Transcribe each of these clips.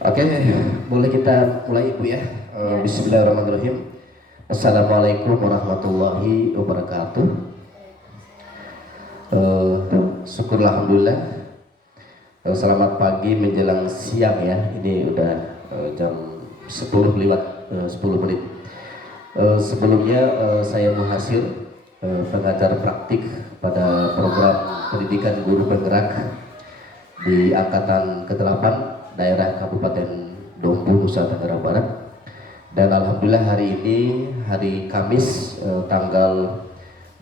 Oke, boleh kita mulai Ibu ya. Ya, Bismillahirrahmanirrahim. Assalamualaikum warahmatullahi wabarakatuh. Eh, Syukurlah alhamdulillah. Selamat pagi menjelang siang ya. Ini udah jam 10 lewat 10 menit. Sebelumnya saya Muhasir, pengajar praktik pada program pendidikan guru penggerak di angkatan ke-8 daerah Kabupaten Dompu, Nusa Tenggara Barat. Dan alhamdulillah hari ini hari Kamis tanggal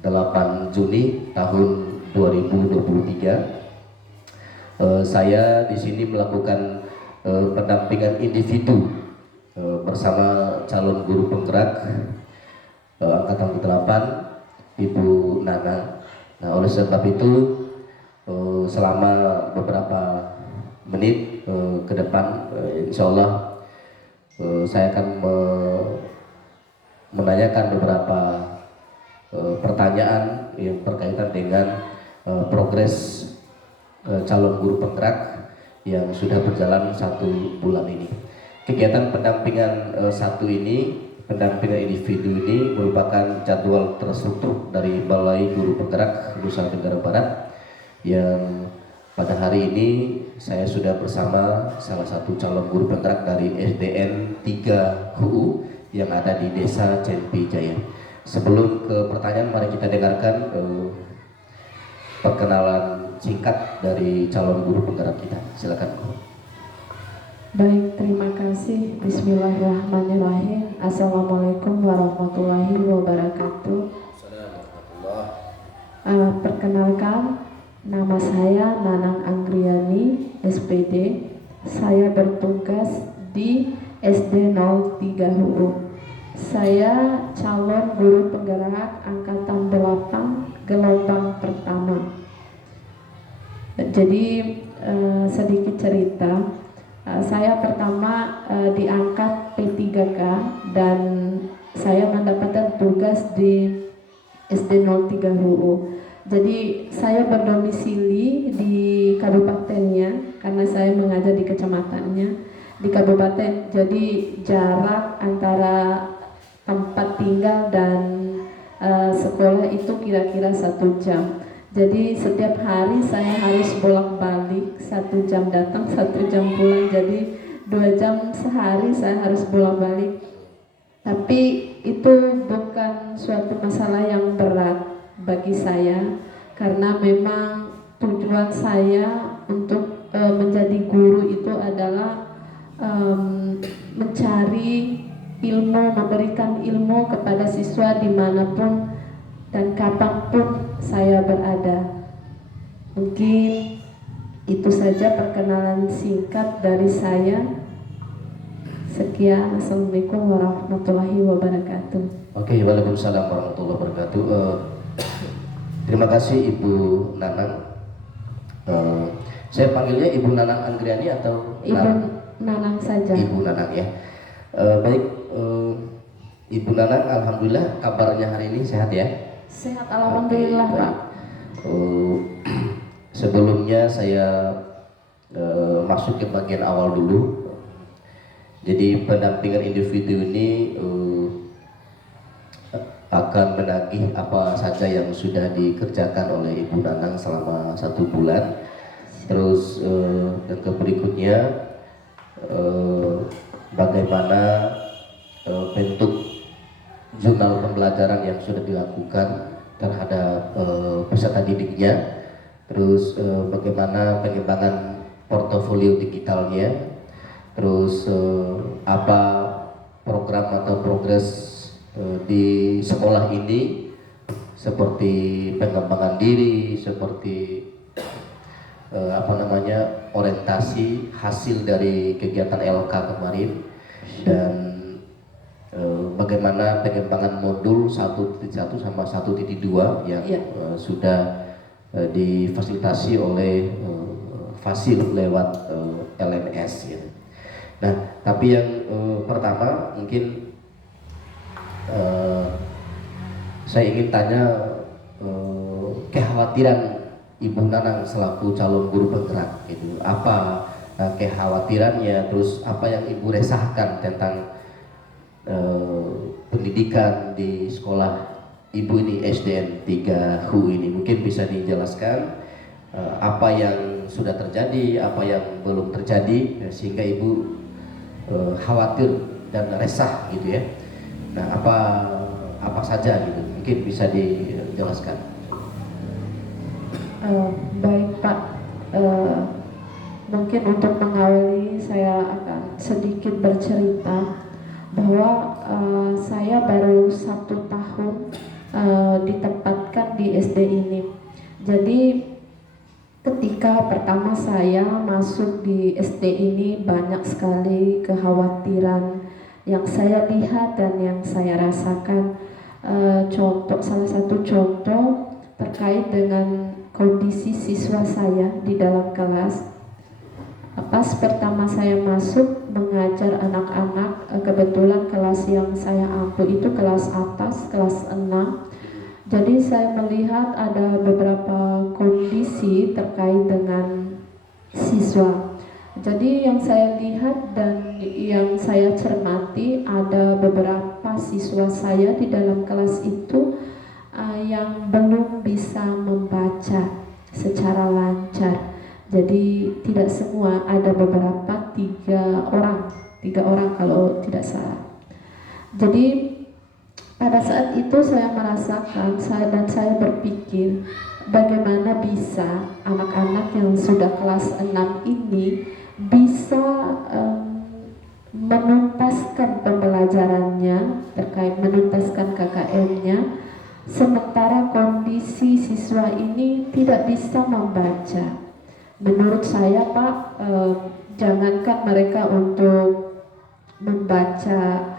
8 Juni tahun 2023, saya di sini melakukan pendampingan individu bersama calon guru penggerak angkatan ke-8 Ibu Nana. Nah, oleh sebab itu selama beberapa menit ke depan, insya Allah saya akan menanyakan beberapa pertanyaan yang berkaitan dengan progres calon guru penggerak yang sudah berjalan 1 bulan ini. Kegiatan pendampingan pendampingan individu ini merupakan jadwal terstruktur dari Balai Guru Penggerak Nusa Tenggara Barat, yang pada hari ini saya sudah bersama salah satu calon guru penggerak dari SDN 3 HUU yang ada di Desa Cempi Jaya. Sebelum ke pertanyaan, mari kita dengarkan perkenalan singkat dari calon guru penggerak kita. Silakan. baik, terima kasih. Bismillahirrahmanirrahim. Assalamualaikum warahmatullahi wabarakatuh. Perkenalkan, nama saya Nanang Anggriani, SPD. Saya bertugas di SD 03 HUU. Saya calon guru penggerak angkatan 8 gelombang pertama. Jadi sedikit cerita, saya pertama diangkat P3K dan saya mendapatkan tugas di SD 03 HUU. Jadi saya berdomisili di kabupatennya karena saya mengajar di kecamatannya di kabupaten. Jadi jarak antara tempat tinggal dan sekolah itu kira-kira 1 jam. Jadi setiap hari saya harus bolak-balik, 1 jam datang, 1 jam pulang. Jadi 2 jam sehari saya harus bolak-balik. Tapi itu bukan suatu masalah yang berat bagi saya, karena memang tujuan saya untuk menjadi guru itu adalah mencari ilmu, memberikan ilmu kepada siswa dimanapun dan kapanpun saya berada. Mungkin itu saja perkenalan singkat dari saya. Sekian, Assalamualaikum warahmatullahi wabarakatuh. Oke, waalaikumsalam warahmatullahi wabarakatuh. Terima kasih Ibu Nanang. Saya panggilnya Ibu Nanang Anggriani atau Ibu Nanang saja. Ibu Nanang ya. Baik, Ibu Nanang, alhamdulillah kabarnya hari ini sehat ya? Sehat, alhamdulillah, Pak. Sebelumnya saya masuk ke bagian awal dulu. Jadi pendampingan individu ini akan menagih apa saja yang sudah dikerjakan oleh Ibu Nanang selama 1 bulan. Terus yang berikutnya bagaimana bentuk jurnal pembelajaran yang sudah dilakukan terhadap peserta didiknya. Terus bagaimana pengembangan portofolio digitalnya. Terus apa program atau progres di sekolah ini, seperti pengembangan diri, seperti orientasi hasil dari kegiatan LK kemarin, dan bagaimana pengembangan modul 1.1 sama 1.2 yang sudah difasilitasi oleh Fasil lewat LMS gitu. Nah, tapi yang pertama mungkin saya ingin tanya kekhawatiran Ibu Nanang selaku calon guru penggerak gitu. Apa kekhawatirannya, terus apa yang ibu resahkan tentang pendidikan di sekolah ibu ini, SDN 3 HU ini. Mungkin bisa dijelaskan apa yang sudah terjadi, apa yang belum terjadi, sehingga ibu khawatir dan resah gitu ya. Nah, apa saja gitu, mungkin bisa dijelaskan. Baik Pak, mungkin untuk mengawali saya akan sedikit bercerita bahwa saya baru 1 tahun ditempatkan di SD ini. Jadi ketika pertama saya masuk di SD ini, banyak sekali kekhawatiran yang saya lihat dan yang saya rasakan. Salah satu contoh terkait dengan kondisi siswa saya di dalam kelas. Pas pertama saya masuk mengajar anak-anak, kebetulan kelas yang saya ampu itu kelas atas, kelas 6. Jadi saya melihat ada beberapa kondisi terkait dengan siswa. Jadi yang saya lihat dan yang saya cermati, ada beberapa siswa saya di dalam kelas itu yang belum bisa membaca secara lancar. Jadi tidak semua, ada beberapa, 3 orang kalau tidak salah. Jadi pada saat itu saya merasakan, saya berpikir bagaimana bisa anak-anak yang sudah kelas 6 ini bisa menuntaskan pembelajarannya, terkait menuntaskan KKN-nya, sementara kondisi siswa ini tidak bisa membaca. Menurut saya Pak, jangankan mereka untuk membaca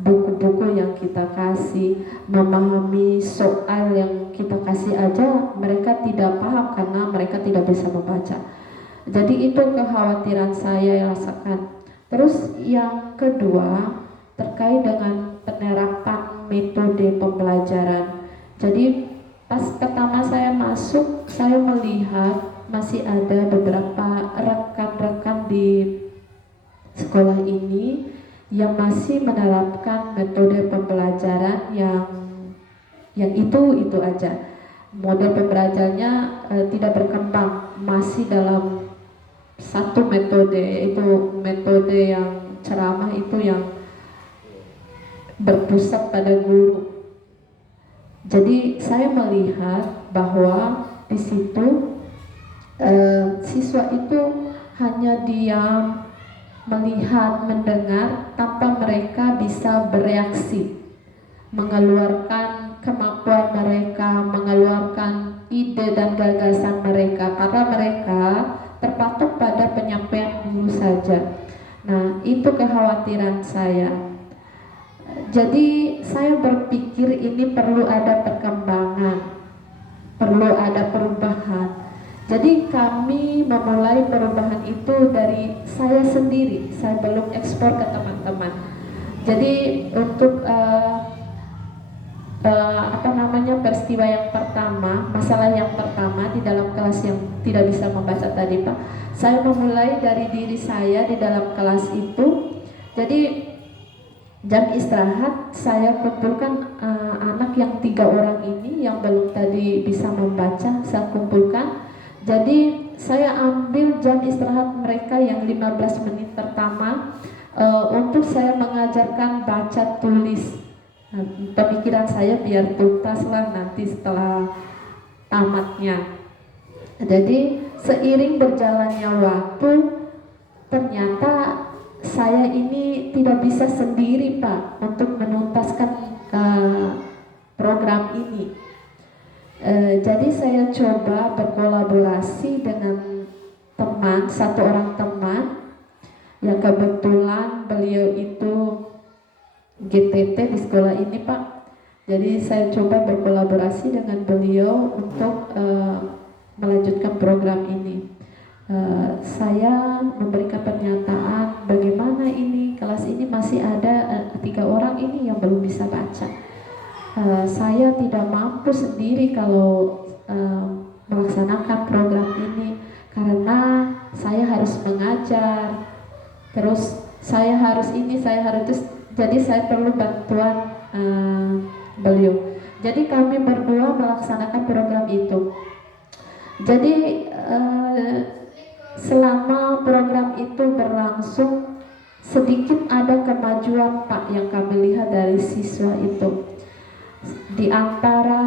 buku-buku yang kita kasih, memahami soal yang kita kasih aja mereka tidak paham karena mereka tidak bisa membaca. Jadi itu kekhawatiran saya yang rasakan. Terus yang kedua terkait dengan penerapan metode pembelajaran. Jadi pas pertama saya masuk, saya melihat masih ada beberapa rekan-rekan di sekolah ini yang masih menerapkan metode pembelajaran yang itu aja. Model pembelajarannya tidak berkembang, masih dalam satu metode, itu metode yang ceramah itu yang berpusat pada guru. Jadi saya melihat bahwa di situ siswa itu hanya diam, melihat, mendengar tanpa mereka bisa bereaksi, mengeluarkan kemampuan mereka, mengeluarkan ide dan gagasan mereka, karena mereka terpatok pada penyampaian guru saja. Nah, itu kekhawatiran saya. Jadi saya berpikir ini perlu ada perkembangan, perlu ada perubahan. Jadi kami memulai perubahan itu dari saya sendiri. Saya belum ekspor ke teman-teman. Jadi untuk peristiwa yang pertama, masalah yang pertama di dalam kelas yang tidak bisa membaca tadi Pak, saya memulai dari diri saya di dalam kelas itu. Jadi jam istirahat saya kumpulkan anak yang 3 orang ini yang belum tadi bisa membaca, saya kumpulkan. Jadi saya ambil jam istirahat mereka yang 15 menit pertama untuk saya mengajarkan baca tulis. Pemikiran saya biar tuntas lah nanti setelah tamatnya. Jadi seiring berjalannya waktu, ternyata saya ini tidak bisa sendiri Pak untuk menuntaskan program ini. Jadi saya coba berkolaborasi dengan teman, 1 orang teman yang kebetulan beliau itu GTT di sekolah ini Pak. Jadi saya coba berkolaborasi dengan beliau untuk melanjutkan program ini. Saya memberikan pernyataan bagaimana ini kelas ini masih ada 3 orang ini yang belum bisa baca. Saya tidak mampu sendiri kalau melaksanakan program ini karena saya harus mengajar, terus saya harus ini, saya harus itu. Jadi saya perlu bantuan beliau. Jadi kami berdua melaksanakan program itu. Jadi selama program itu berlangsung, sedikit ada kemajuan Pak yang kami lihat dari siswa itu. Di antara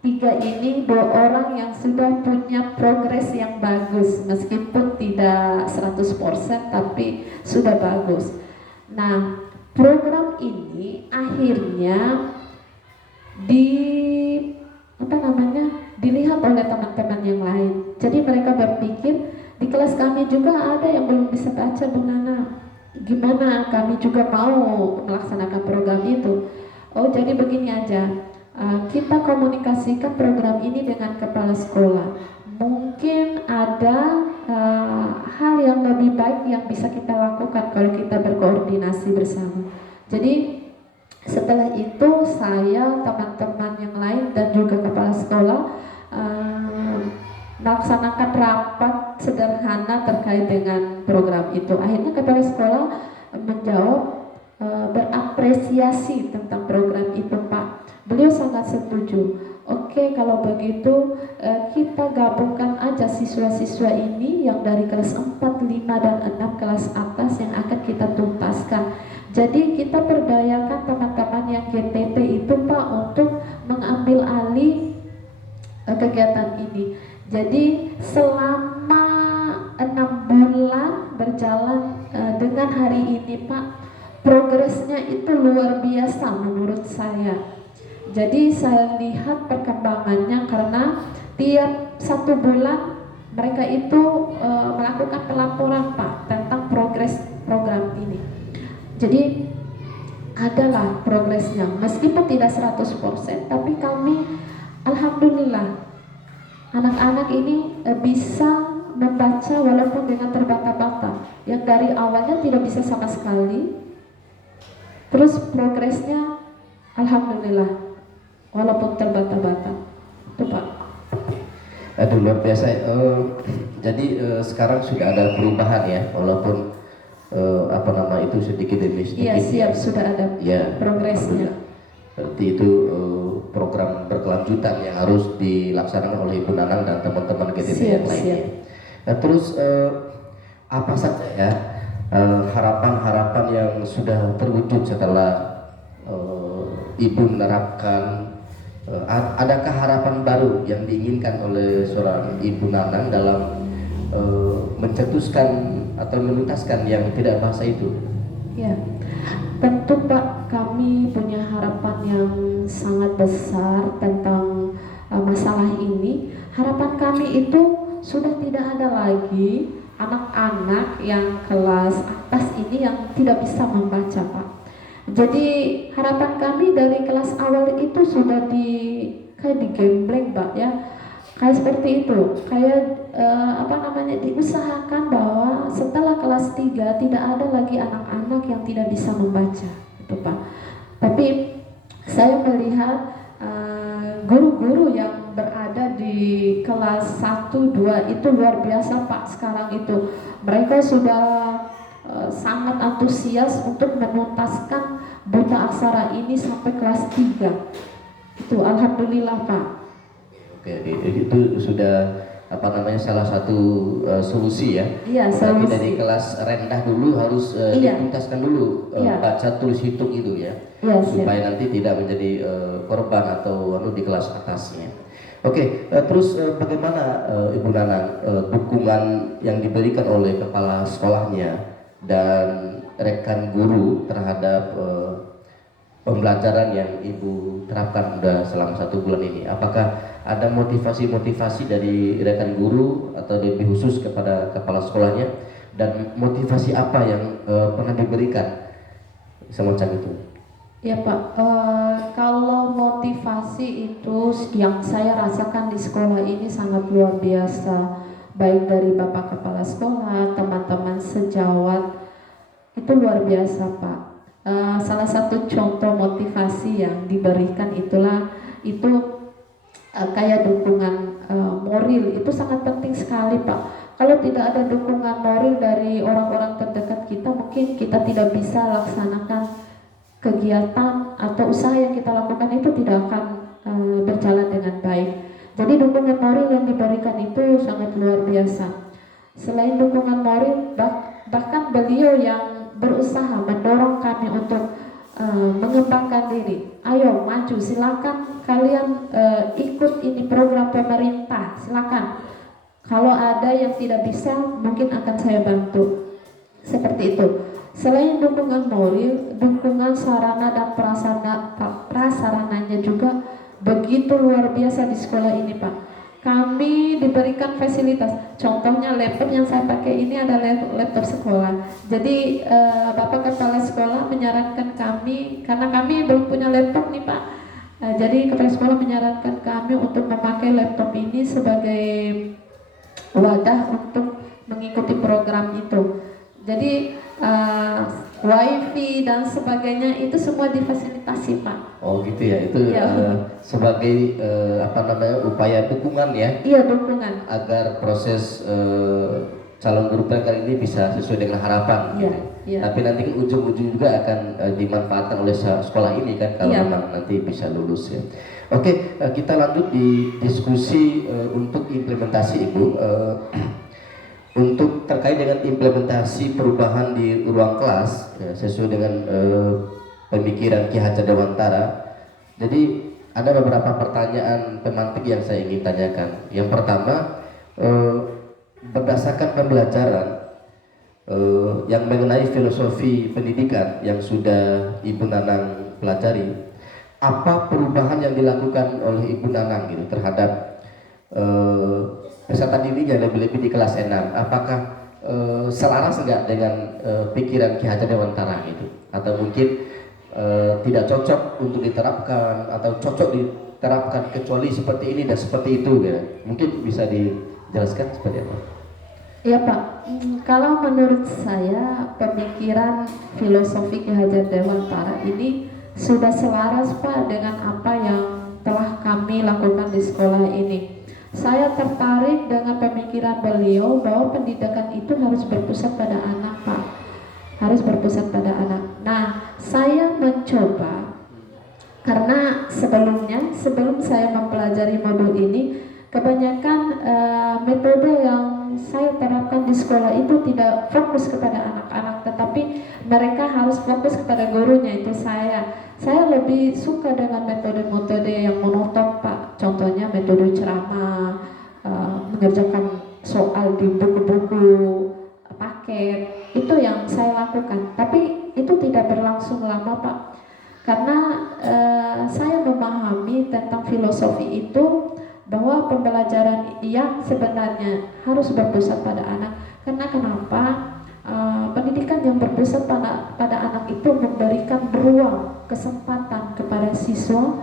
3 ini 2 orang yang sudah punya progres yang bagus, meskipun tidak 100% tapi sudah bagus. Nah, program ini akhirnya dilihat oleh teman-teman yang lain. Jadi mereka berpikir, di kelas kami juga ada yang belum bisa baca Bu Nana, gimana kami juga mau melaksanakan program itu. Oh, jadi begini aja, kita komunikasikan program ini dengan kepala sekolah. Mungkin ada hal yang lebih baik yang bisa kita lakukan kalau kita berkoordinasi bersama. Jadi setelah itu saya, teman-teman yang lain dan juga kepala sekolah melaksanakan rapat sederhana terkait dengan program itu. Akhirnya kepala sekolah menjawab, berapresiasi tentang program itu Pak. Beliau sangat setuju. Oke, kalau begitu kita gabungkan aja siswa-siswa ini yang dari kelas 4, 5, dan 6 kelas atas yang akan kita tuntaskan. Jadi kita berdayakan teman-teman yang GTT itu Pak untuk mengambil alih kegiatan ini. Jadi selama 6 bulan berjalan dengan hari ini Pak, progresnya itu luar biasa menurut saya. Jadi saya lihat perkembangannya karena tiap 1 bulan mereka itu melakukan pelaporan Pak tentang progres program ini. Jadi adalah progresnya, meskipun tidak 100%, tapi kami alhamdulillah anak-anak ini bisa membaca walaupun dengan terbata-bata. Yang dari awalnya tidak bisa sama sekali, terus progresnya alhamdulillah walaupun terbata-bata. Itu Pak. Aduh, luar biasa. Jadi sekarang sudah ada perubahan ya, walaupun itu sedikit demi sedikit. Iya, siap, sudah ada progresnya. Berarti itu program berkelanjutan yang harus dilaksanakan oleh Ibu Nanang dan teman-teman GTT yang lainnya. Nah, terus apa saja ya harapan-harapan yang sudah terwujud setelah Ibu menerapkan? Adakah harapan baru yang diinginkan oleh seorang Ibu Nanang dalam mencetuskan atau menuntaskan yang tidak bahasa itu? Ya, tentu Pak, kami punya harapan yang sangat besar tentang masalah ini. Harapan kami itu sudah tidak ada lagi anak-anak yang kelas atas ini yang tidak bisa membaca Pak. Jadi harapan kami dari kelas awal itu sudah kayak digembleng Pak ya, kayak seperti itu, kayak diusahakan bahwa setelah kelas 3 tidak ada lagi anak-anak yang tidak bisa membaca gitu Pak. Tapi saya melihat guru-guru yang berada di kelas 1, 2 itu luar biasa Pak. Sekarang itu mereka sudah sangat antusias untuk menuntaskan buta aksara ini sampai kelas 3. Itu alhamdulillah Pak. Oke, itu sudah salah satu solusi ya. Iya, solusi. Dari kelas rendah dulu harus dituntaskan dulu baca tulis hitung itu ya. Iya, supaya nanti tidak menjadi korban atau di kelas atasnya. Oke, terus bagaimana Ibu Nanang dukungan yang diberikan oleh kepala sekolahnya dan rekan guru terhadap pembelajaran yang Ibu terapkan sudah selama 1 bulan ini? Apakah ada motivasi-motivasi dari rekan guru atau lebih khusus kepada kepala sekolahnya, dan motivasi apa yang pernah diberikan semacam itu? Ya Pak, kalau motivasi itu yang saya rasakan di sekolah ini sangat luar biasa, baik dari Bapak Kepala Sekolah, teman-teman sejawat, itu luar biasa Pak. Salah satu contoh motivasi yang diberikan itu kayak dukungan moral, itu sangat penting sekali Pak. kalau tidak ada dukungan moral dari orang-orang terdekat kita, mungkin kita tidak bisa laksanakan kegiatan atau usaha yang kita lakukan itu tidak akan berjalan dengan baik. Jadi dukungan moral yang diberikan itu sangat luar biasa. Selain dukungan moral, bahkan beliau yang berusaha mendorong kami untuk mengembangkan diri. Ayo maju, silakan kalian ikut ini program pemerintah, silakan. Kalau ada yang tidak bisa, mungkin akan saya bantu. Seperti itu. Selain dukungan moral, dukungan sarana dan prasarananya juga begitu luar biasa di sekolah ini, Pak. Kami diberikan fasilitas. Contohnya laptop yang saya pakai ini adalah laptop sekolah. Jadi Bapak Kepala Sekolah menyarankan kami, karena kami belum punya laptop nih, Pak. Jadi Kepala Sekolah menyarankan kami untuk memakai laptop ini sebagai wadah untuk mengikuti program itu. Jadi wifi dan sebagainya itu semua difasilitasi, Pak. Oh gitu ya, itu Ya. sebagai upaya dukungan ya. Iya, dukungan. Agar proses calon guru PNK ini bisa sesuai dengan harapan. Iya, gitu. iya. Tapi nanti kan ujung-ujung juga akan dimanfaatkan oleh sekolah ini kan kalau Iya. memang nanti bisa lulus ya. Oke, kita lanjut di diskusi untuk implementasi Ibu. Untuk terkait dengan implementasi perubahan di ruang kelas ya, sesuai dengan pemikiran Ki Hajar Dewantara. Jadi ada beberapa pertanyaan pemantik yang saya ingin tanyakan. Yang pertama, berdasarkan pembelajaran yang mengenai filosofi pendidikan yang sudah Ibu Nanang pelajari, apa perubahan yang dilakukan oleh Ibu Nanang gitu terhadap peserta didiknya lebih-lebih di kelas 6? Apakah selaras enggak dengan pikiran Ki Hajar Dewantara gitu? Atau mungkin tidak cocok untuk diterapkan atau cocok diterapkan kecuali seperti ini dan seperti itu gitu? Mungkin bisa dijelaskan seperti apa? Iya, Pak. Kalau menurut saya pemikiran filosofi Ki Hajar Dewantara ini sudah selaras, Pak, dengan apa yang telah kami lakukan di sekolah ini. Saya tertarik dengan pemikiran beliau bahwa pendidikan itu harus berpusat pada anak, Pak. Harus berpusat pada anak. Nah, saya mencoba karena sebelum saya mempelajari modul ini, kebanyakan metode yang saya terapkan di sekolah itu tidak fokus kepada anak-anak, tetapi mereka harus fokus kepada gurunya. Itu saya lebih suka dengan metode-metode yang monoton, Pak. Contohnya metode ceramah, mengerjakan soal di buku-buku paket, itu yang saya lakukan. Tapi itu tidak berlangsung lama, Pak, karena saya memahami tentang filosofi itu bahwa pembelajaran yang sebenarnya harus berpusat pada anak. Karena kenapa? Pendidikan yang berpusat pada anak itu memberikan ruang, kesempatan kepada siswa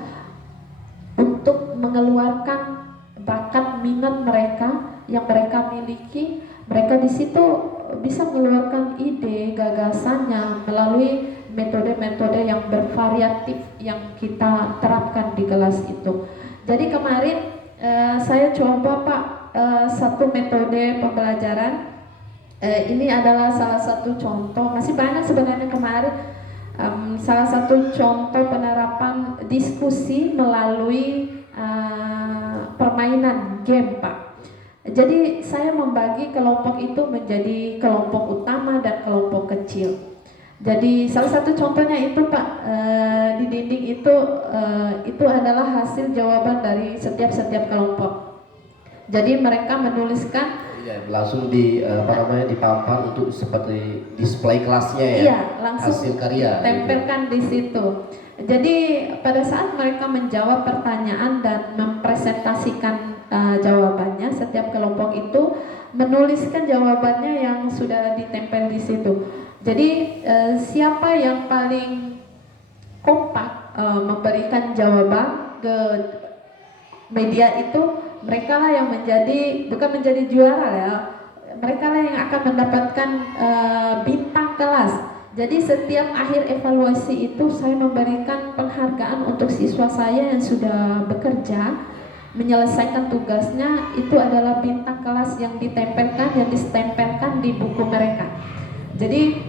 untuk mengeluarkan bakat minat mereka yang mereka miliki. Mereka di situ bisa mengeluarkan ide, gagasannya melalui metode-metode yang bervariatif yang kita terapkan di kelas itu. Jadi kemarin saya coba, Pak, satu metode pembelajaran. Ini adalah salah satu contoh, masih banyak sebenarnya kemarin. Salah satu contoh penerapan diskusi melalui permainan game, Pak. Jadi saya membagi kelompok itu menjadi kelompok utama dan kelompok kecil. Jadi salah satu contohnya itu, Pak, di dinding itu adalah hasil jawaban dari setiap kelompok. Jadi mereka menuliskan, ya, langsung dipampang untuk seperti display kelasnya ya. Iya, langsung hasil karya tempelkan di situ. Jadi pada saat mereka menjawab pertanyaan dan mempresentasikan jawabannya, setiap kelompok itu menuliskan jawabannya yang sudah ditempel di situ. Jadi siapa yang paling kompak memberikan jawaban ke media itu, mereka lah yang bukan menjadi juara ya, mereka lah yang akan mendapatkan bintang kelas. Jadi setiap akhir evaluasi itu saya memberikan penghargaan untuk siswa saya yang sudah bekerja menyelesaikan tugasnya itu adalah bintang kelas yang ditempelkan di buku mereka. Jadi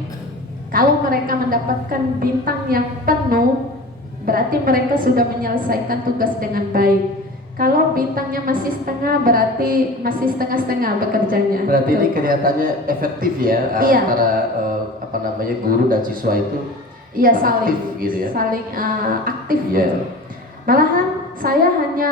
kalau mereka mendapatkan bintang yang penuh, berarti mereka sudah menyelesaikan tugas dengan baik. Kalau bintangnya masih setengah, berarti masih setengah-setengah bekerjanya. Berarti ini kelihatannya efektif ya, Iya. antara guru dan siswa itu Iya, aktif gitu ya. saling aktif. Iya. Gitu. Malahan saya hanya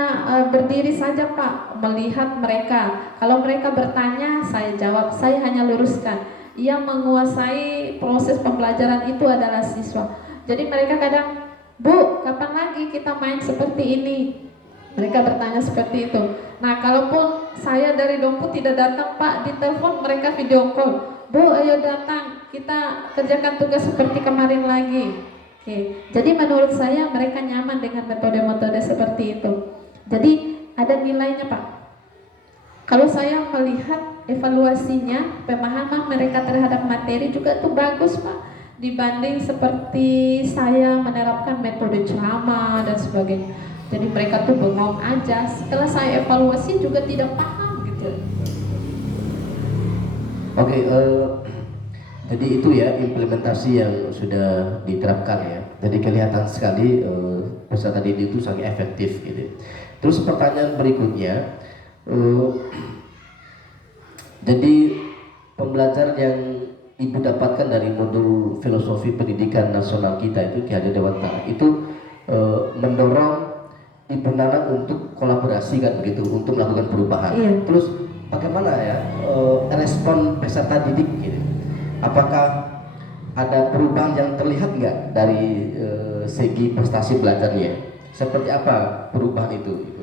berdiri saja Pak, melihat mereka. Kalau mereka bertanya, saya jawab. Saya hanya luruskan. Yang menguasai proses pembelajaran itu adalah siswa. Jadi mereka kadang, Bu, kapan lagi kita main seperti ini? Mereka bertanya seperti itu. Nah, kalaupun saya dari Dompu tidak datang Pak, di telepon mereka video call. Bu, ayo datang, kita kerjakan tugas seperti kemarin lagi. Oke, jadi menurut saya mereka nyaman dengan metode-metode seperti itu. Jadi ada nilainya Pak. Kalau saya melihat evaluasinya, pemahaman mereka terhadap materi juga itu bagus Pak. Dibanding seperti saya menerapkan metode ceramah dan sebagainya. Jadi mereka tuh bengong aja. Setelah saya evaluasi juga tidak paham gitu. Oke, jadi itu ya implementasi yang sudah diterapkan ya. Jadi kelihatan sekali peserta didik itu sangat efektif gitu. Terus pertanyaan berikutnya, jadi pembelajaran yang Ibu dapatkan dari modul filosofi pendidikan nasional kita itu Ki Hajar Dewantara itu mendorong Ibu Nana untuk kolaborasi kan begitu, untuk melakukan perubahan. Iya. Terus bagaimana ya respon peserta didik gitu? Apakah ada perubahan yang terlihat nggak dari segi prestasi belajarnya? Seperti apa perubahan itu?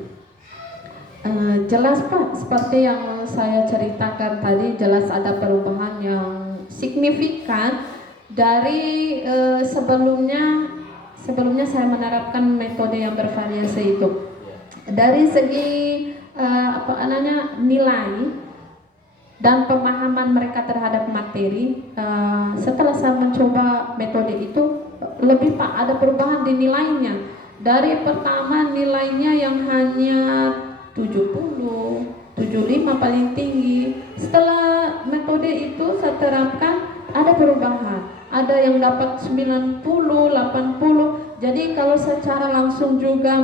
Jelas Pak, seperti yang saya ceritakan tadi, jelas ada perubahan yang signifikan dari sebelumnya saya menerapkan metode yang bervariasi itu. Dari segi nilai dan pemahaman mereka terhadap materi, setelah saya mencoba metode itu lebih Pak, ada perubahan di nilainya. Dari pertama nilainya yang hanya 70, 75 paling tinggi. Setelah metode itu saya terapkan, ada perubahan. Ada yang dapat 90, 80. Jadi kalau secara langsung juga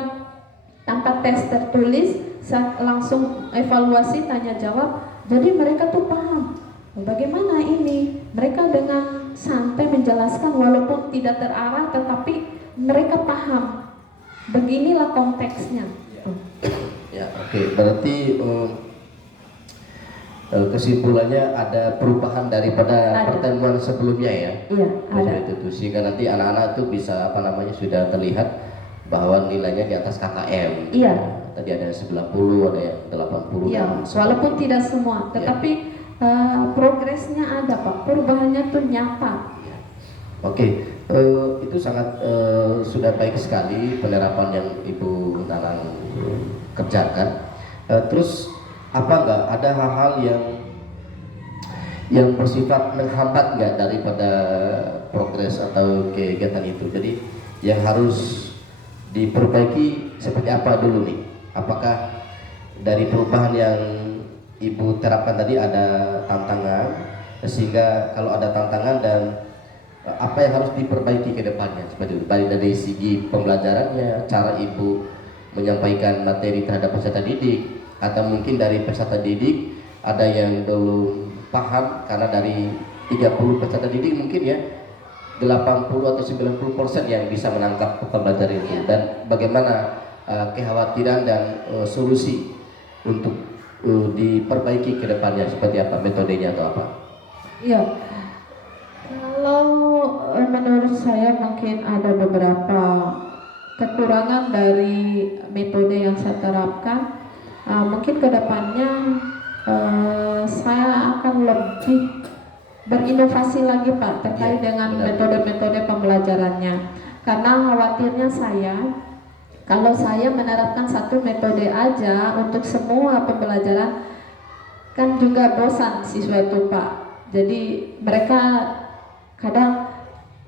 tanpa tes tertulis, saya langsung evaluasi tanya jawab. Jadi mereka tuh paham bagaimana ini. Mereka dengan santai menjelaskan walaupun tidak terarah, tetapi mereka paham. Beginilah konteksnya. Ya, oke. Berarti kesimpulannya ada perubahan daripada pertemuan sebelumnya ya. Iya, ada. Itu sehingga nanti anak-anak itu bisa sudah terlihat bahwa nilainya di atas KKM. Iya. Tadi ada 90, ada yang 80. Iya, walaupun tidak semua, tetapi progresnya ada Pak. Perubahannya tuh nyata. Ya. Oke, itu sangat sudah baik sekali penerapan yang Ibu Nanang kerjakan. Terus apa enggak ada hal-hal yang bersifat menghambat enggak daripada progres atau kegiatan itu? Jadi yang harus diperbaiki seperti apa dulu nih? Apakah dari perubahan yang Ibu terapkan tadi ada tantangan, sehingga kalau ada tantangan dan apa yang harus diperbaiki ke depannya seperti itu, baik dari segi pembelajarannya, cara Ibu menyampaikan materi terhadap peserta didik, atau mungkin dari peserta didik ada yang belum paham karena dari 30 peserta didik mungkin ya 80 atau 90% yang bisa menangkap pembelajaran itu, dan bagaimana kekhawatiran dan solusi untuk diperbaiki ke depannya seperti apa, metodenya atau apa? Iya. Kalau menurut saya mungkin ada beberapa kekurangan dari metode yang saya terapkan. Mungkin kedepannya saya akan lebih berinovasi lagi Pak terkait dengan metode-metode pembelajarannya, karena khawatirnya saya kalau saya menerapkan satu metode aja untuk semua pembelajaran kan juga bosan siswa itu Pak. Jadi mereka kadang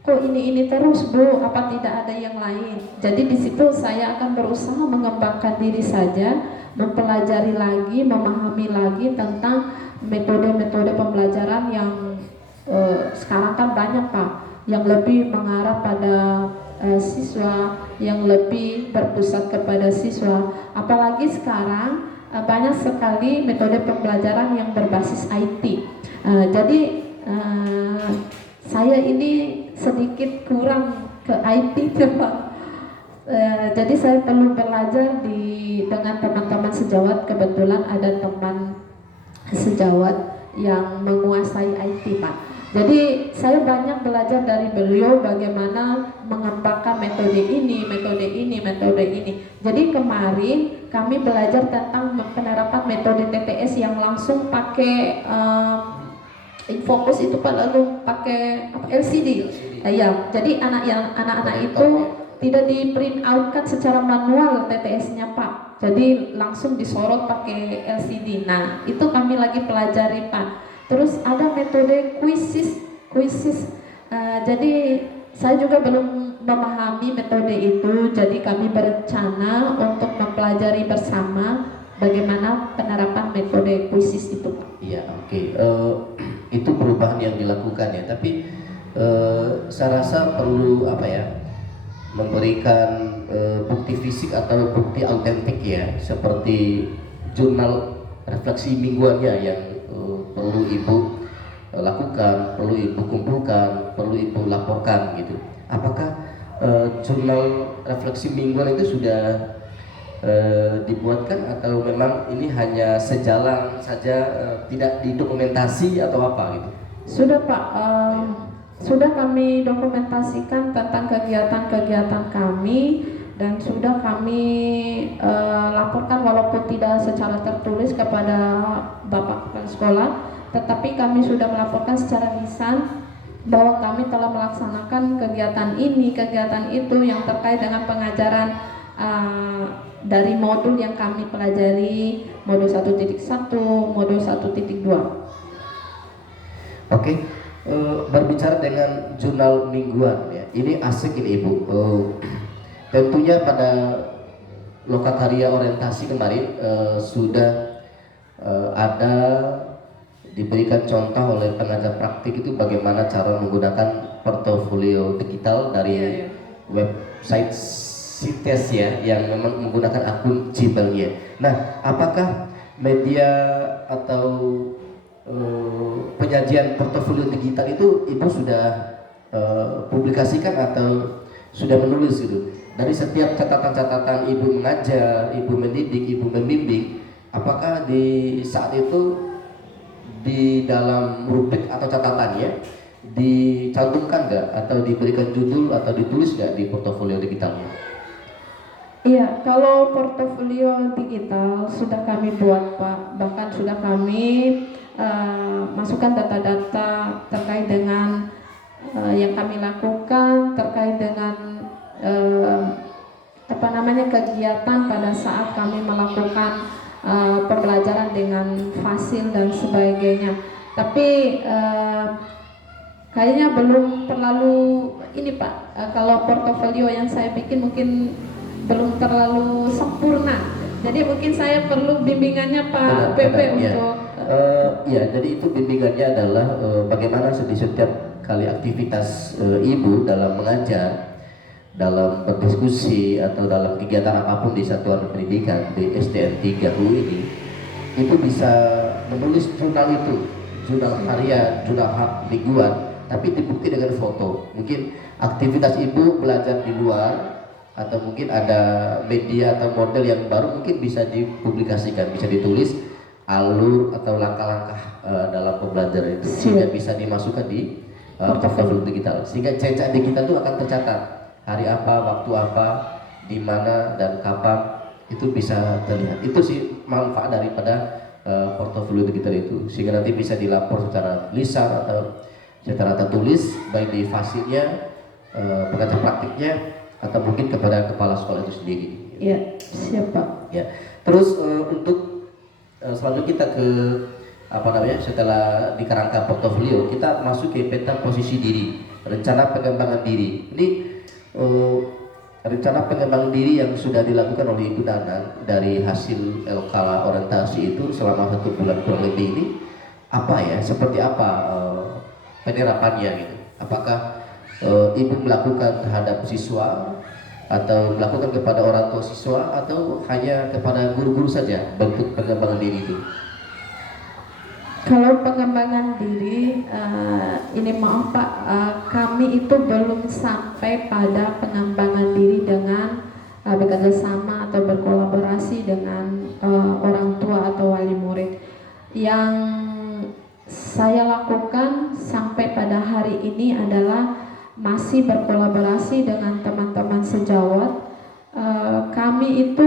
kok ini terus Bu, apa tidak ada yang lain? Jadi di situ saya akan berusaha mengembangkan diri saja mempelajari lagi, memahami lagi tentang metode-metode pembelajaran yang sekarang kan banyak Pak, yang lebih mengarah pada siswa, yang lebih berpusat kepada siswa. Apalagi sekarang banyak sekali metode pembelajaran yang berbasis IT. Jadi saya ini sedikit kurang ke IT Pak. Jadi saya perlu belajar dengan teman-teman sejawat. Kebetulan ada teman sejawat yang menguasai IT Pak. Jadi saya banyak belajar dari beliau bagaimana mengembangkan metode ini, metode ini, metode ini. Jadi kemarin kami belajar tentang penerapan metode TTS yang langsung pakai Infocus itu Pak, lalu pakai LCD. Ya, jadi anak-anak itu tidak di print out kan secara manual TTS-nya Pak. Jadi langsung disorot pakai LCD. Nah, itu kami lagi pelajari Pak. Terus ada metode quizzes. Jadi saya juga belum memahami metode itu. Jadi kami berencana untuk mempelajari bersama bagaimana penerapan metode quizzes itu Pak. Iya, oke. Itu perubahan yang dilakukan ya. Tapi saya rasa perlu apa ya? Memberikan bukti fisik atau bukti autentik ya, seperti jurnal refleksi mingguannya yang perlu ibu lakukan, perlu ibu kumpulkan, perlu ibu laporkan gitu. Apakah jurnal refleksi mingguan itu sudah dibuatkan atau memang ini hanya sejalan saja, tidak didokumentasi atau apa gitu? Sudah Pak, sudah kami dokumentasikan tentang kegiatan-kegiatan kami dan sudah kami laporkan walaupun tidak secara tertulis kepada Bapak Kepala Sekolah, tetapi kami sudah melaporkan secara lisan bahwa kami telah melaksanakan kegiatan ini, kegiatan itu yang terkait dengan pengajaran dari modul yang kami pelajari, modul 1.1, modul 1.2. Oke. Berbicara dengan jurnal mingguan ya, ini asik ini Ibu. Tentunya pada lokakarya orientasi kemarin sudah ada diberikan contoh oleh pengajar praktik itu bagaimana cara menggunakan portofolio digital dari website CITES ya, yang memang menggunakan akun Gmail-nya. Nah, apakah media atau penyajian portofolio digital itu Ibu sudah publikasikan atau sudah menulis gitu? Dari setiap catatan-catatan Ibu mengajar, Ibu mendidik, Ibu membimbing, apakah di saat itu di dalam rubrik atau catatannya dicantumkan nggak atau diberikan judul atau ditulis nggak di portofolio digitalnya? Iya, kalau portofolio digital sudah kami buat Pak, bahkan sudah kami masukkan data-data terkait dengan yang kami lakukan, terkait dengan kegiatan pada saat kami melakukan pembelajaran dengan fasil dan sebagainya. Tapi kayaknya belum terlalu ini Pak, kalau portofolio yang saya bikin mungkin belum terlalu sempurna. Jadi mungkin saya perlu bimbingannya Pak PP untuk ya, jadi itu bimbingannya adalah bagaimana di setiap kali aktivitas Ibu dalam mengajar, dalam berdiskusi atau dalam kegiatan apapun di satuan pendidikan di SDN 3U ini, Ibu bisa menulis jurnal itu, jurnal karya, jurnal hak mingguan, tapi dibukti dengan foto. Mungkin aktivitas Ibu belajar di luar, atau mungkin ada media atau model yang baru, mungkin bisa dipublikasikan, bisa ditulis alur atau langkah-langkah dalam pembelajaran itu, sehingga bisa dimasukkan di portofolio digital, sehingga jejak digital itu akan tercatat hari apa, waktu apa, di mana dan kapan, itu bisa terlihat. Itu sih manfaat daripada portofolio digital itu, sehingga nanti bisa dilapor secara lisan atau secara tertulis, baik di fasilnya, pengajar praktiknya, atau mungkin kepada kepala sekolah itu sendiri. Ya, siap Pak. Ya. Terus untuk selanjutnya kita ke setelah dikerangka portofolio, kita masuk ke peta posisi diri, rencana pengembangan diri. Ini rencana pengembangan diri yang sudah dilakukan oleh Ibu Nanang dari hasil LKLA orientasi itu selama 1 bulan kurang lebih ini apa ya, seperti apa penerapannya gitu? Apakah Ibu melakukan terhadap siswa atau melakukan kepada orang tua siswa atau hanya kepada guru-guru saja bentuk pengembangan diri itu? Kalau pengembangan diri, ini maaf Pak, kami itu belum sampai pada pengembangan diri dengan bekerja sama atau berkolaborasi dengan orang tua atau wali murid. Yang saya lakukan sampai pada hari ini adalah masih berkolaborasi dengan teman-teman sejawat. Kami itu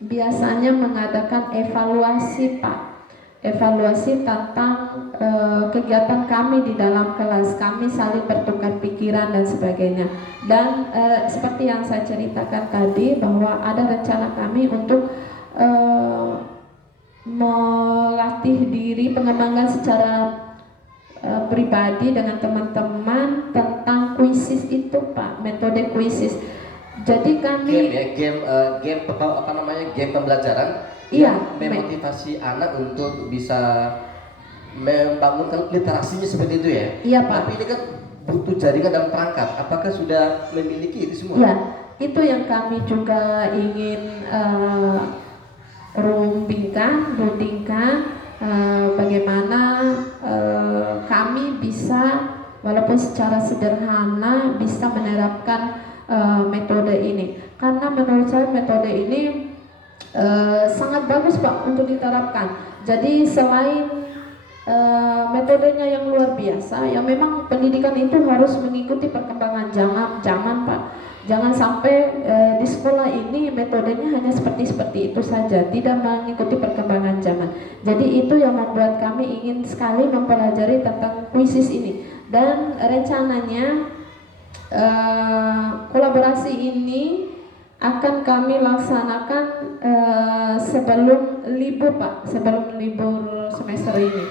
biasanya mengadakan evaluasi Pak, evaluasi tentang kegiatan kami di dalam kelas. Kami saling bertukar pikiran dan sebagainya. Dan seperti yang saya ceritakan tadi, bahwa ada rencana kami untuk melatih diri, pengembangan secara pribadi dengan teman-teman tentang kuisis itu Pak, metode kuisis. Jadi kami game apa namanya, game pembelajaran. Iya, memotivasi anak untuk bisa membangunkan literasinya seperti itu ya. Iya Pak. Tapi ini kan butuh jaringan dan perangkat. Apakah sudah memiliki itu semua? Ya, itu yang kami juga ingin rundingkan bagaimana kami bisa walaupun secara sederhana bisa menerapkan metode ini. Karena menurut saya metode ini sangat bagus Pak untuk diterapkan. Jadi selain metodenya yang luar biasa, ya memang pendidikan itu harus mengikuti perkembangan zaman Pak. Jangan sampai di sekolah ini metodenya hanya seperti itu saja, tidak mengikuti perkembangan zaman. Jadi itu yang membuat kami ingin sekali mempelajari tentang kuisis ini. Dan rencananya kolaborasi ini akan kami laksanakan sebelum libur Pak, sebelum libur semester ini.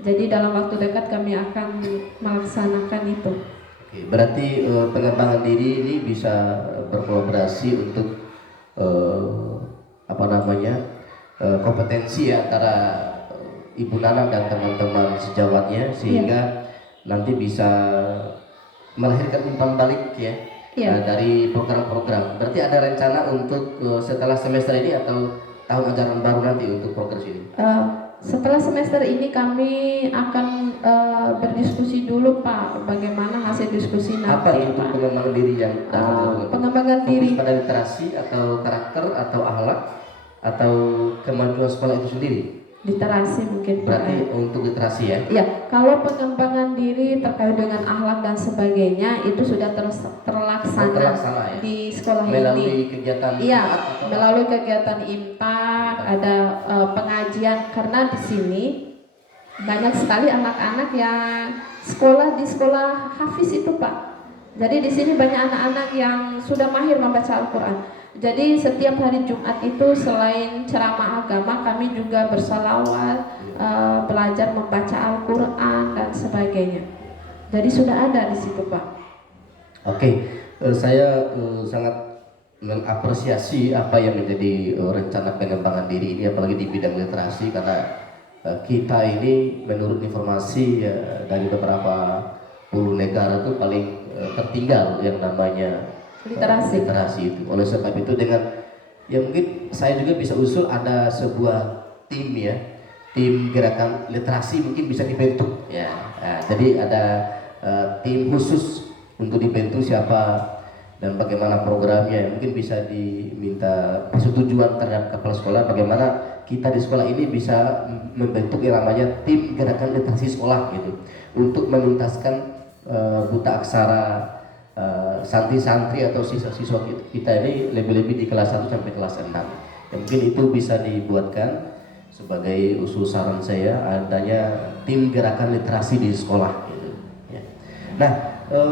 Jadi dalam waktu dekat kami akan melaksanakan itu. Oke, berarti pengembangan diri ini bisa berkolaborasi untuk kompetensi ya, antara Ibu Nanang dan teman-teman sejawatnya, sehingga nanti bisa melahirkan umpan balik ya. Dari program-program. Berarti ada rencana untuk setelah semester ini atau tahun ajaran baru nanti untuk program ini? Setelah semester ini kami akan berdiskusi dulu Pak, bagaimana hasil diskusi nanti. Apa itu pengembangan diri yang pengembangan diri pada literasi atau karakter atau akhlak atau kemajuan sekolah itu sendiri? Literasi mungkin. Berarti untuk literasi ya? Ya, kalau pengembangan diri terkait dengan akhlak dan sebagainya itu sudah terlaksana ya? Di sekolah melalui ini. Kegiatan iya, melalui kegiatan imtak, ada pengajian, karena di sini banyak sekali anak-anak yang sekolah di sekolah hafiz itu Pak. Jadi di sini banyak anak-anak yang sudah mahir membaca Al-Quran. Jadi setiap hari Jumat itu selain ceramah agama, kami juga bersalawat, belajar membaca Al-Quran dan sebagainya. Jadi sudah ada di situ Pak. Oke, saya sangat mengapresiasi apa yang menjadi rencana pengembangan diri ini, apalagi di bidang literasi, karena kita ini menurut informasi dari beberapa puluh negara itu paling tertinggal yang namanya literasi itu. Oleh sebab itu, dengan ya mungkin saya juga bisa usul ada sebuah tim ya, tim gerakan literasi mungkin bisa dibentuk ya. Nah, jadi ada tim khusus untuk dibentuk siapa dan bagaimana programnya. Mungkin bisa diminta persetujuan terhadap kepala sekolah bagaimana kita di sekolah ini bisa membentuk yang namanya tim gerakan literasi sekolah gitu, untuk menuntaskan buta aksara santri-santri atau siswa-siswa kita ini, lebih-lebih di kelas 1 sampai kelas 6. Ya, mungkin itu bisa dibuatkan sebagai usul saran saya, adanya tim gerakan literasi di sekolah gitu ya. Nah,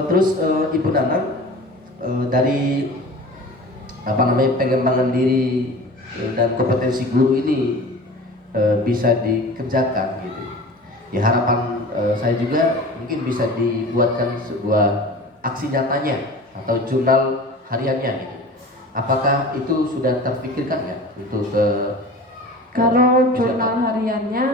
terus Ibu Nanang, dari pengembangan diri dan kompetensi guru ini bisa dikerjakan gitu ya, harapan saya juga mungkin bisa dibuatkan sebuah aksi nyatanya atau jurnal hariannya gitu. Apakah itu sudah terpikirkan nggak untuk ke Kalau jurnal hariannya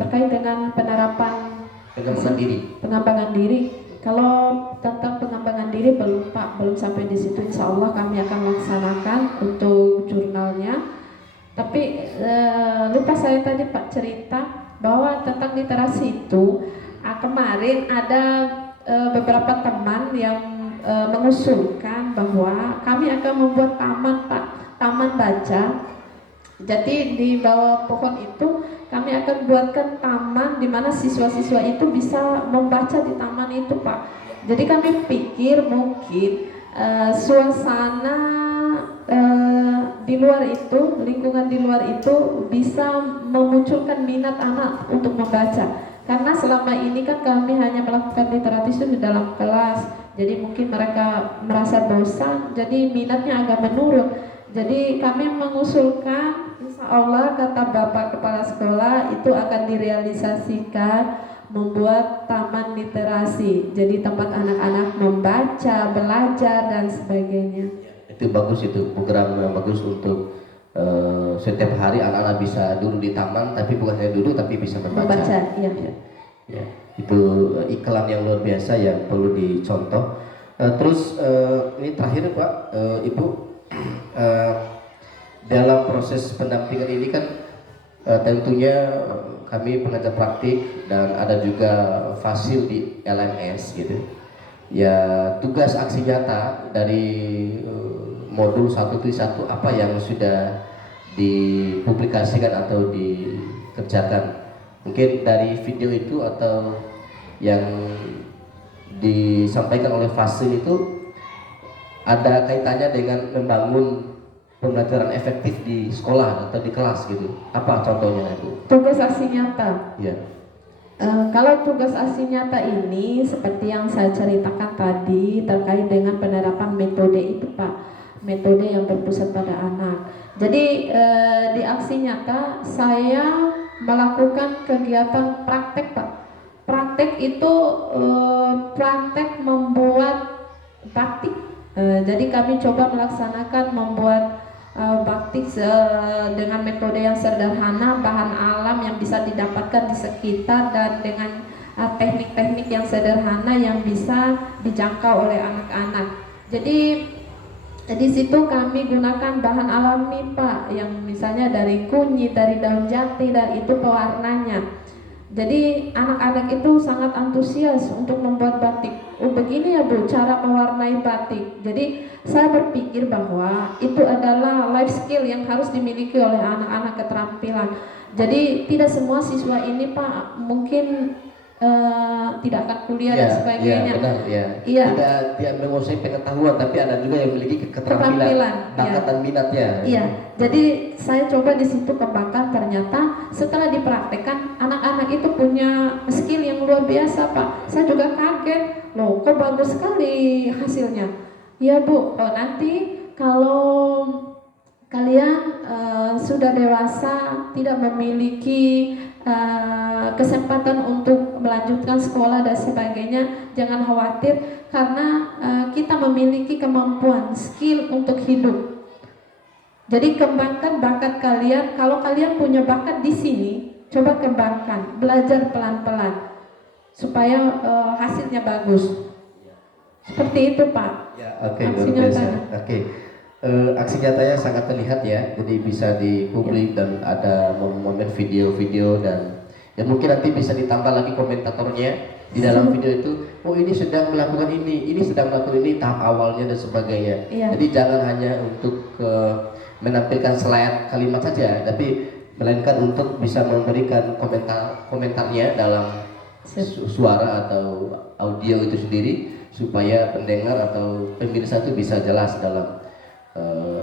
terkait dengan pengembangan diri? pengembangan diri. Kalau tentang pengembangan diri belum Pak, belum sampai di situ. Insya Allah kami akan laksanakan untuk jurnalnya. Tapi lupa saya tadi Pak cerita bahwa tentang literasi itu kemarin ada beberapa teman yang mengusulkan bahwa kami akan membuat taman Pak, taman baca. Jadi di bawah pohon itu kami akan buatkan taman di mana siswa-siswa itu bisa membaca di taman itu Pak. Jadi kami pikir mungkin suasana di luar itu, lingkungan di luar itu bisa memunculkan minat anak untuk membaca. Karena selama ini kan kami hanya melakukan literatur di dalam kelas, jadi mungkin mereka merasa bosan, jadi minatnya agak menurun. Jadi kami mengusulkan, insya Allah kata Bapak Kepala Sekolah itu akan direalisasikan membuat taman literasi. Jadi tempat anak-anak membaca, belajar dan sebagainya. Itu bagus, itu program yang bagus untuk setiap hari anak-anak bisa duduk di taman, tapi bukan hanya duduk tapi bisa membaca. Iya. Ya, itu iklan yang luar biasa yang perlu dicontoh. Terus ini terakhir Pak, Ibu, dalam proses pendampingan ini kan tentunya kami pengajar praktik dan ada juga fasil di LMS gitu. Ya, tugas aksi nyata dari modul 1-1 apa yang sudah dipublikasikan atau dikerjakan? Mungkin dari video itu atau yang disampaikan oleh fasil itu ada kaitannya dengan membangun pembelajaran efektif di sekolah atau di kelas gitu. Apa contohnya itu? Tugas aksi nyata. Ya. Kalau tugas aksi nyata ini seperti yang saya ceritakan tadi terkait dengan penerapan metode itu Pak, metode yang berpusat pada anak. Jadi di aksi nyata saya melakukan kegiatan praktek Pak. Praktek itu praktek membuat batik. Jadi kami coba melaksanakan membuat batik dengan metode yang sederhana, bahan alam yang bisa didapatkan di sekitar dan dengan teknik-teknik yang sederhana yang bisa dijangkau oleh anak-anak. Jadi di situ kami gunakan bahan alami Pak, yang misalnya dari kunyit, dari daun jati, dan itu pewarnanya. Jadi anak-anak itu sangat antusias untuk membuat batik. Oh begini ya Bu cara mewarnai batik. Jadi saya berpikir bahwa itu adalah life skill yang harus dimiliki oleh anak-anak, keterampilan. Jadi tidak semua siswa ini Pak mungkin tidak akan kuliah dan sebagainya. Iya, benar, ya. Iya. Tidak menguasai pengetahuan, tapi ada juga yang memiliki keterampilan, bakat dan minatnya. Iya. Jadi saya coba di situ kembangkan, ternyata setelah dipraktekkan anak-anak itu punya skill yang luar biasa Pak. Saya juga kaget, loh kok bagus sekali hasilnya. Ya Bu, nanti kalau kalian sudah dewasa tidak memiliki kesempatan untuk melanjutkan sekolah dan sebagainya, jangan khawatir karena kita memiliki kemampuan skill untuk hidup. Jadi kembangkan bakat kalian. Kalau kalian punya bakat di sini, coba kembangkan, belajar pelan-pelan supaya hasilnya bagus. Seperti itu Pak. Ya, oke, luar biasa. Oke. Aksi nyatanya sangat terlihat ya, jadi bisa dipublik dan ada momen-momen video-video dan ya mungkin nanti bisa ditambah lagi komentatornya di dalam video itu. Oh ini sedang melakukan ini sedang melakukan ini tahap awalnya dan sebagainya. Jadi jangan hanya untuk menampilkan slide kalimat saja, tapi melainkan untuk bisa memberikan komentarnya dalam suara atau audio itu sendiri supaya pendengar atau pemirsa itu bisa jelas dalam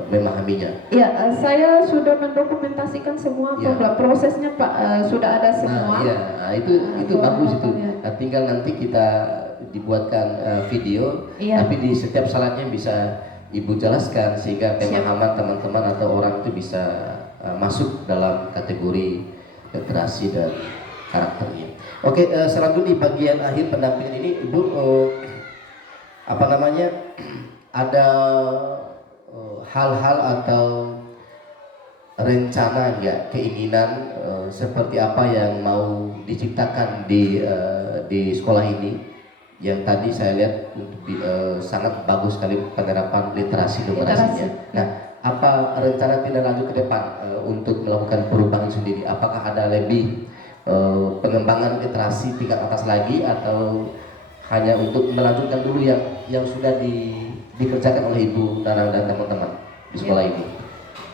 memahaminya. Ya, saya sudah mendokumentasikan semua prosesnya Pak, sudah ada semua. Itu bagus itu. Nah, tinggal nanti kita dibuatkan video, tapi di setiap slide-nya bisa Ibu jelaskan sehingga pemahaman teman-teman atau orang itu bisa masuk dalam kategori literasi dan karakternya. Oke, selanjutnya di bagian akhir pendampingan ini Ibu ada hal-hal atau rencana nggak, keinginan seperti apa yang mau diciptakan di sekolah ini, yang tadi saya lihat sangat bagus sekali penerapan literasi numerasinya. Nah, apa rencana tindak lanjut ke depan untuk melakukan perubahan sendiri? Apakah ada lebih pengembangan literasi tingkat atas lagi, atau hanya untuk melanjutkan dulu yang sudah dikerjakan oleh Ibu Nanang dan teman-teman di sekolah ini?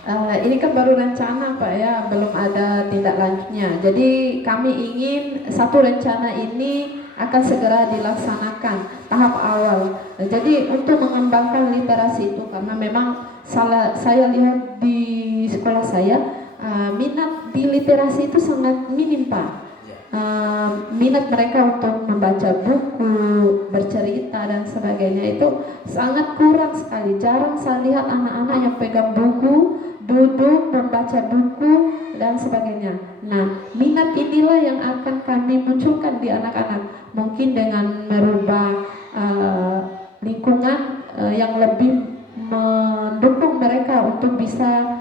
Ini kan baru rencana Pak ya, belum ada tindak lanjutnya. Jadi kami ingin satu rencana ini akan segera dilaksanakan tahap awal. Jadi untuk mengembangkan literasi itu, karena memang saya lihat di sekolah saya minat di literasi itu sangat minim Pak. Minat mereka untuk membaca buku, bercerita dan sebagainya itu sangat kurang sekali. Jarang saya lihat anak-anak yang pegang buku, duduk membaca buku dan sebagainya. Nah, minat inilah yang akan kami munculkan di anak-anak, mungkin dengan merubah lingkungan yang lebih mendukung mereka untuk bisa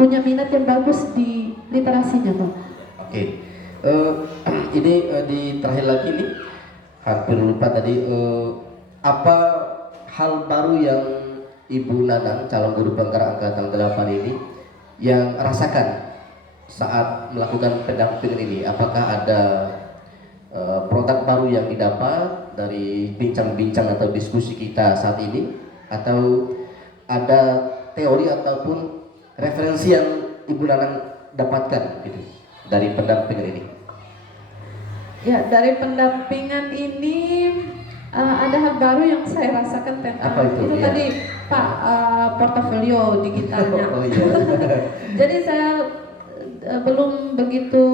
punya minat yang bagus di literasinya Pak. Oke. Ini di terakhir lagi nih, hampir lupa tadi, apa hal baru yang Ibu Nanang, calon guru penggerak angkatan 8 ini yang rasakan saat melakukan pendampingan ini? Apakah ada produk baru yang didapat dari bincang-bincang atau diskusi kita saat ini, atau ada teori ataupun referensi yang Ibu Nanang dapatkan gitu dari pendampingan ini? Ya, dari pendampingan ini ada hal baru yang saya rasakan tentang apa itu? Ya. Tadi Pak, portofolio digitalnya. Oh, iya. Jadi saya belum begitu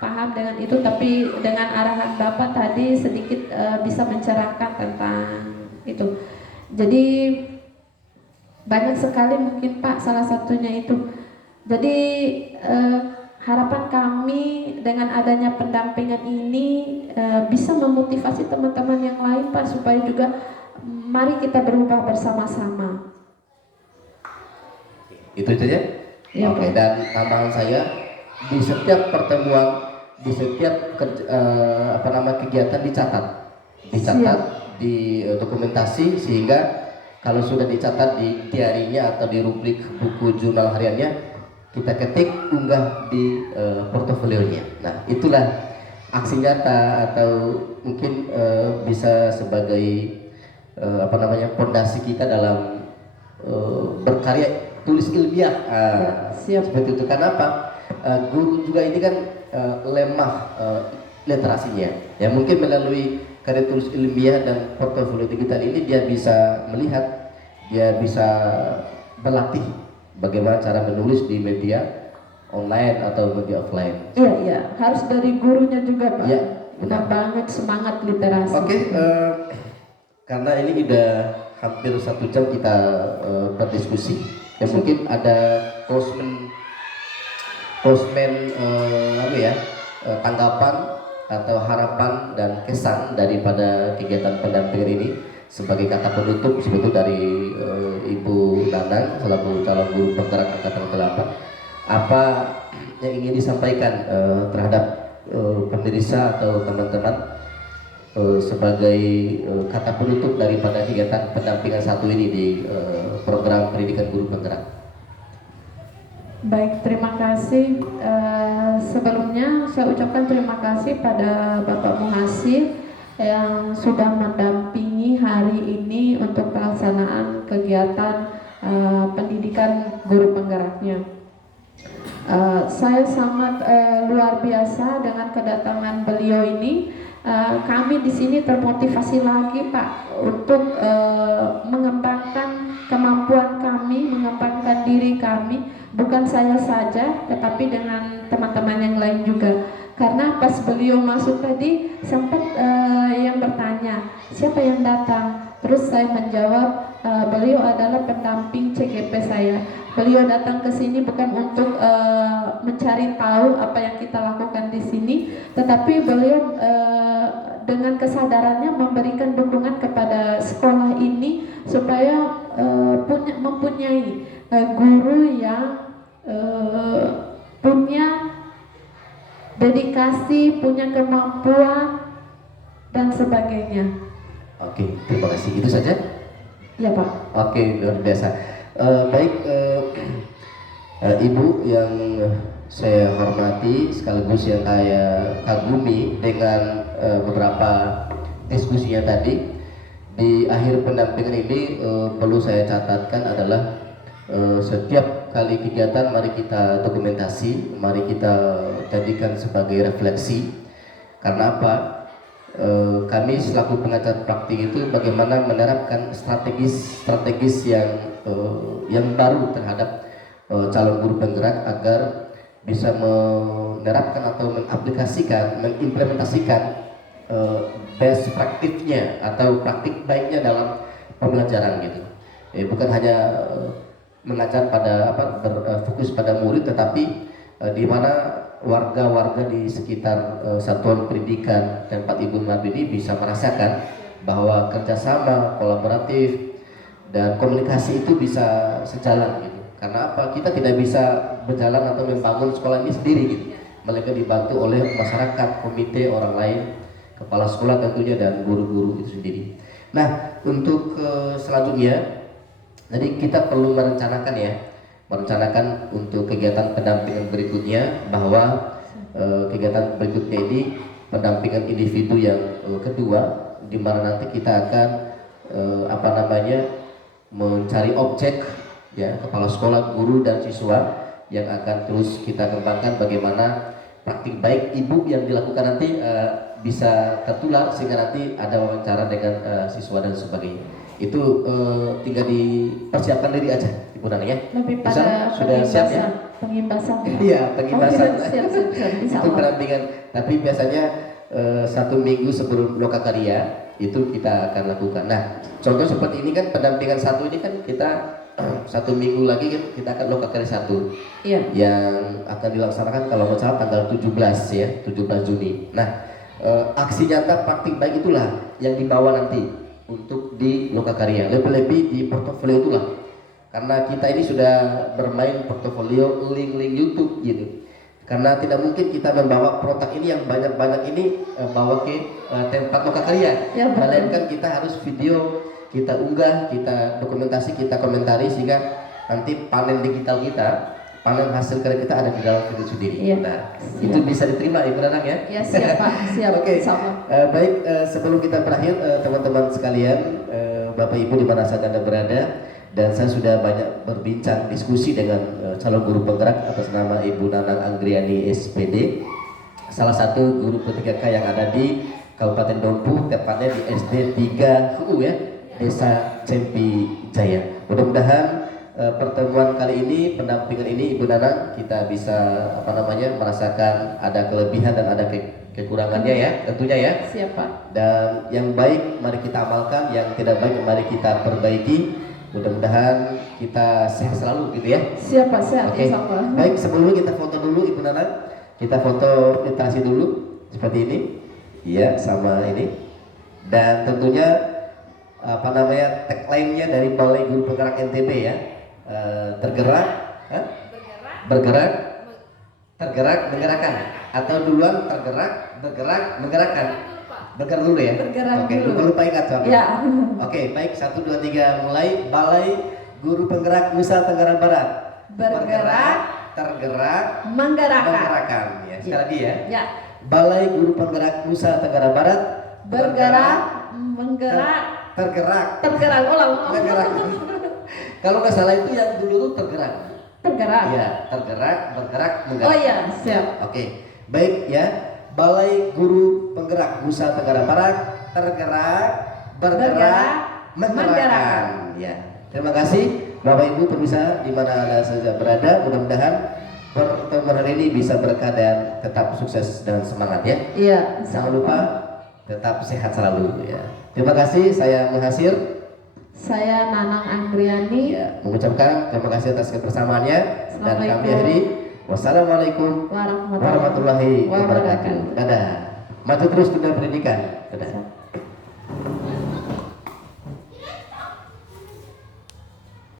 paham dengan itu, tapi dengan arahan Bapak tadi sedikit bisa mencerahkan tentang itu. Jadi banyak sekali mungkin Pak, salah satunya itu. Jadi harapan kami dengan adanya pendampingan ini bisa memotivasi teman-teman yang lain Pak, supaya juga mari kita berubah bersama-sama. Itu saja? Ya, Oke, dan tambahan saya, di setiap pertemuan, di setiap kegiatan dicatat, di dokumentasi, sehingga kalau sudah dicatat di diarinya atau di rubrik buku jurnal hariannya, kita ketik, unggah di portofolionya. Nah, itulah aksi nyata, atau mungkin bisa sebagai pondasi kita dalam berkarya tulis ilmiah. Seperti itu. Kenapa? Guru juga ini kan lemah literasinya. Ya, mungkin melalui karya tulis ilmiah dan portofolio digital ini dia bisa melihat, dia bisa berlatih bagaimana cara menulis di media online atau media offline. Iya, harus dari gurunya juga Pak. Iya, benar banget, semangat literasi. Oke, karena ini udah hampir 1 jam kita berdiskusi, ya mungkin ada closement tanggapan atau harapan dan kesan daripada kegiatan pendampingan ini sebagai kata penutup sebetulnya dari Ibu Nanang selaku calon guru penggerak angkatan 8. Apa yang ingin disampaikan terhadap pemirsa atau teman-teman sebagai kata penutup daripada kegiatan pendampingan satu ini di program pendidikan guru penggerak? Baik, terima kasih. Sebelumnya saya ucapkan terima kasih pada Bapak Muhasir yang sudah mendampingi hari ini untuk pelaksanaan kegiatan pendidikan guru penggeraknya. Saya sangat luar biasa dengan kedatangan beliau ini. Kami di sini termotivasi lagi Pak untuk mengembangkan kemampuan kami, mengembangkan diri kami, bukan saya saja tetapi dengan teman-teman yang lain juga. Karena pas beliau masuk tadi sempat yang bertanya siapa yang datang, terus saya menjawab beliau adalah pendamping CGP saya. Beliau datang ke sini bukan untuk mencari tahu apa yang kita lakukan di sini, tetapi beliau dengan kesadarannya memberikan dukungan kepada sekolah ini supaya mempunyai guru yang punya dedikasi, punya kemampuan dan sebagainya. Oke, terima kasih. Itu saja? Ya Pak. Oke, luar biasa. Baik, Ibu yang saya hormati sekaligus yang saya kagumi dengan beberapa diskusinya tadi. Di akhir pendampingan ini perlu saya catatkan adalah setiap kali kegiatan mari kita dokumentasi, mari kita jadikan sebagai refleksi. Karena apa? Kami selaku pengajar praktik itu bagaimana menerapkan strategis yang baru terhadap calon guru penggerak agar bisa menerapkan atau mengaplikasikan, mengimplementasikan best praktiknya atau praktik baiknya dalam pembelajaran gitu. Bukan hanya mengajar pada berfokus pada murid, tetapi di mana warga-warga di sekitar satuan pendidikan tempat Ibu mengabdi ini bisa merasakan bahwa kerjasama, kolaboratif, dan komunikasi itu bisa sejalan gitu. Karena apa? Kita tidak bisa berjalan atau membangun sekolah ini sendiri gitu. Mereka dibantu oleh masyarakat, komite, orang lain, kepala sekolah tentunya, dan guru-guru itu sendiri. Nah, untuk selanjutnya, jadi kita perlu merencanakan untuk kegiatan pendampingan berikutnya, bahwa kegiatan berikutnya ini pendampingan individu yang kedua, di mana nanti kita akan mencari objek ya, kepala sekolah, guru, dan siswa yang akan terus kita kembangkan bagaimana praktik baik ibu yang dilakukan nanti bisa tertular sehingga nanti ada wawancara dengan siswa dan sebagainya. Itu tinggal dipersiapkan diri aja Ibu Nana ya. Lebih pada sudah siap ya? Pengimbasan. Iya, pengimbasan. Siap. Itu pendampingan. Tapi biasanya 1 minggu sebelum lokakarya itu kita akan lakukan. Nah, contoh seperti ini kan pendampingan 1 ini kan kita 1 minggu lagi kan kita akan lokakarya 1. Iya. Yang akan dilaksanakan kalau nggak salah tanggal 17 ya, 17 Juni. Nah, aksi nyata praktik baik itulah yang dibawa nanti untuk di lokakarya, lebih-lebih di portofolio itulah, karena kita ini sudah bermain portofolio link-link YouTube gitu. Karena tidak mungkin kita membawa produk ini yang banyak-banyak ini bawa ke tempat lokakarya, ya, melainkan kita harus video, kita unggah, kita dokumentasi, kita komentari, sehingga nanti panen digital kita, panen hasil karya kita ada di dalam video sendiri. Ya, nah, siap. itu bisa diterima Ibu Nanang ya? Ya, siap Pak, siap. Oke. Sama. Baik, sebelum kita berakhir, teman-teman sekalian, Bapak Ibu di mana saja Anda berada, dan saya sudah banyak berbincang diskusi dengan calon guru penggerak atas nama Ibu Nanang Anggriani SPD, salah satu guru P3K yang ada di Kabupaten Dompu, tepatnya di SD 3 HU ya, Desa Cempi Jaya. Mudah-mudahan pertemuan kali ini, pendampingan ini Ibu Nanang, kita bisa merasakan ada kelebihan dan ada kekurangannya ya, tentunya ya. Siap Pak. Dan yang baik mari kita amalkan, yang tidak baik mari kita perbaiki. Mudah-mudahan kita sehat selalu gitu ya. Siap Pak, sehat. Oke. Sama. Baik, sebelumnya kita foto dulu Ibu Nanang. Kita foto literasi dulu seperti ini. Iya, sama ini. Dan tentunya tagline-nya dari Balai Guru Penggerak NTB ya. Tergerak, menggerakkan, atau duluan tergerak, bergerak, menggerakkan. Bergerak dulu ya. Oke, lupa ingat soalnya. Ya. Oke, baik, 1, 2, 3 mulai. Balai Guru Penggerak Nusa Tenggara Barat. Bergerak, tergerak, menggerakkan. Ya, sekali lagi ya. Ya. Balai Guru Penggerak Nusa Tenggara Barat. Bergerak, menggerak, tergerak. Ulang. Menggerak. Kalau nggak salah itu yang dulu tuh tergerak. Tergerak. Iya, tergerak, bergerak, menggerak. Oh iya, siap. Oke, baik ya. Balai Guru Penggerak Nusa Tenggara Barat, tergerak, bergerak, menggerakkan. Ya, terima kasih Bapak Ibu pemirsa di mana Anda saja berada. Mudah-mudahan pertemuan hari ini bisa berkah dan tetap sukses dan semangat ya. Iya. Jangan lupa tetap sehat selalu ya. Terima kasih, saya Muhasir. Saya Nanang Anggriani. Ya, mengucapkan terima kasih atas kebersamaannya dan kami Assalamualaikum akhiri. Wassalamualaikum warahmatullahi wabarakatuh. Dadah. Maju terus dunia pendidikan. Dadah.